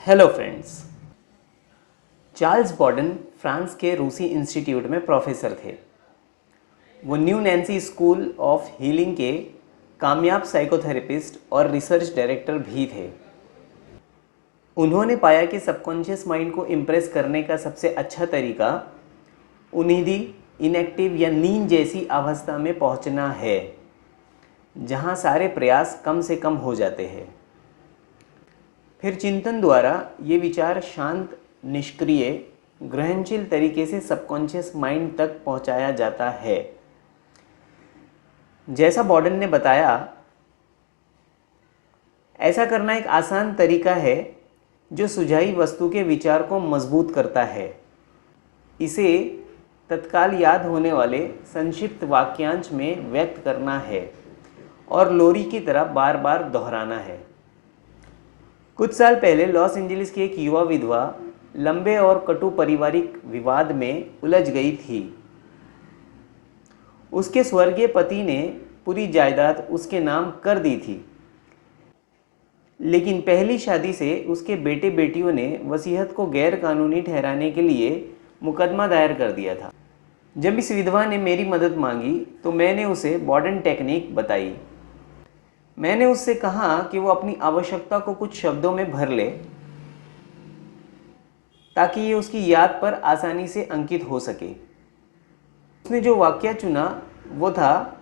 Hello friends. Charles बॉडन France के रूसी institute में प्रोफेसर थे। वो new Nancy school of healing के कामयाब साइकोथेरेपिस्ट और रिसर्च डायरेक्टर भी थे। उन्होंने पाया कि सबकॉन्शियस माइंड को इम्प्रेस करने का सबसे अच्छा तरीका उन्नीदी इनएक्टिव या नींद जैसी अवस्था में पहुंचना है, जहां सारे प्रयास कम से कम हो जाते हैं। फिर चिंतन द्वारा ये विचार शांत, निष्क्रिय, ग्रहणशील तरीके से सबकॉन्शियस माइंड तक पहुंचाया जाता है। जैसा बॉर्डन ने बताया, ऐसा करना एक आसान तरीका है जो सुझाई वस्तु के विचार को मजबूत करता है। इसे तत्काल याद होने वाले संक्षिप्त वाक्यांश में व्यक्त करना है और लोरी की तरह बार बार दोहराना है। कुछ साल पहले लॉस एंजलिस की एक युवा विधवा लंबे और कटु पारिवारिक विवाद में उलझ गई थी। उसके स्वर्गीय पति ने पूरी जायदाद उसके नाम कर दी थी, लेकिन पहली शादी से उसके बेटे बेटियों ने वसीयत को गैर कानूनी ठहराने के लिए मुकदमा दायर कर दिया था। जब इस विधवा ने मेरी मदद मांगी तो मैंने उसे बॉर्डन टेक्निक बताई। मैंने उससे कहा कि वो अपनी आवश्यकता को कुछ शब्दों में भर ले ताकि ये उसकी याद पर आसानी से अंकित हो सके। उसने जो वाक्य चुना वो था,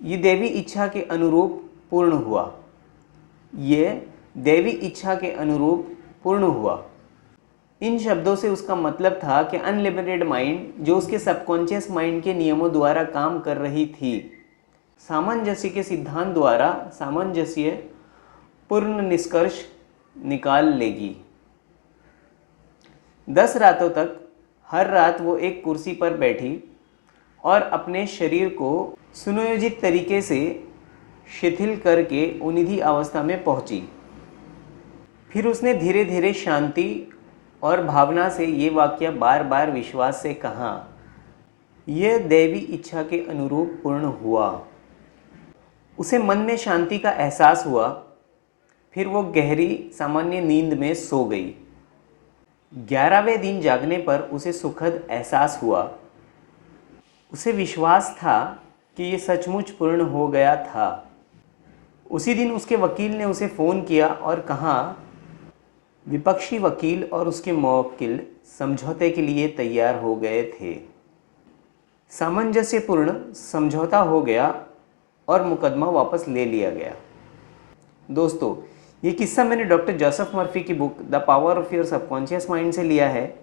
ये देवी इच्छा के अनुरूप पूर्ण हुआ। ये देवी इच्छा के अनुरूप पूर्ण हुआ। इन शब्दों से उसका मतलब था कि अनलिमिटेड माइंड जो उसके सबकॉन्शियस माइंड के नियमों द्वारा काम कर रही थी, सामंजस्य के सिद्धांत द्वारा सामंजस्य पूर्ण निष्कर्ष निकाल लेगी। 10 रातों तक हर रात वो एक कुर्सी पर बैठी और अपने शरीर को सुनियोजित तरीके से शिथिल करके उन्नीदी अवस्था में पहुंची। फिर उसने धीरे धीरे शांति और भावना से ये वाक्य बार बार विश्वास से कहा, यह दैवी इच्छा के अनुरूप पूर्ण हुआ। उसे मन में शांति का एहसास हुआ। फिर वो गहरी सामान्य नींद में सो गई। 11वें दिन जागने पर उसे सुखद एहसास हुआ। उसे विश्वास था कि ये सचमुच पूर्ण हो गया था। उसी दिन उसके वकील ने उसे फ़ोन किया और कहा, विपक्षी वकील और उसके मवक्किल समझौते के लिए तैयार हो गए थे। सामंजस्यपूर्ण समझौता हो गया और मुकदमा वापस ले लिया गया। दोस्तों, ये किस्सा मैंने डॉक्टर जोसेफ मर्फी की book the power of your subconscious mind से लिया है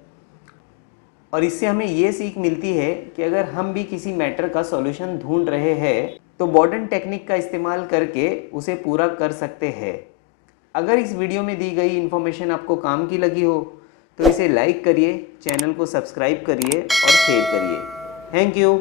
और इससे हमें ये सीख मिलती है कि अगर हम भी किसी मैटर का सॉल्यूशन ढूंढ रहे हैं तो बॉर्डन टेक्निक का इस्तेमाल करके उसे पूरा कर सकते हैं। अगर इस वीडियो में दी गई इन्फॉर्मेशन आपको काम की लगी हो तो इसे लाइक करिए, चैनल को सब्सक्राइब करिए और शेयर करिए। Thank you.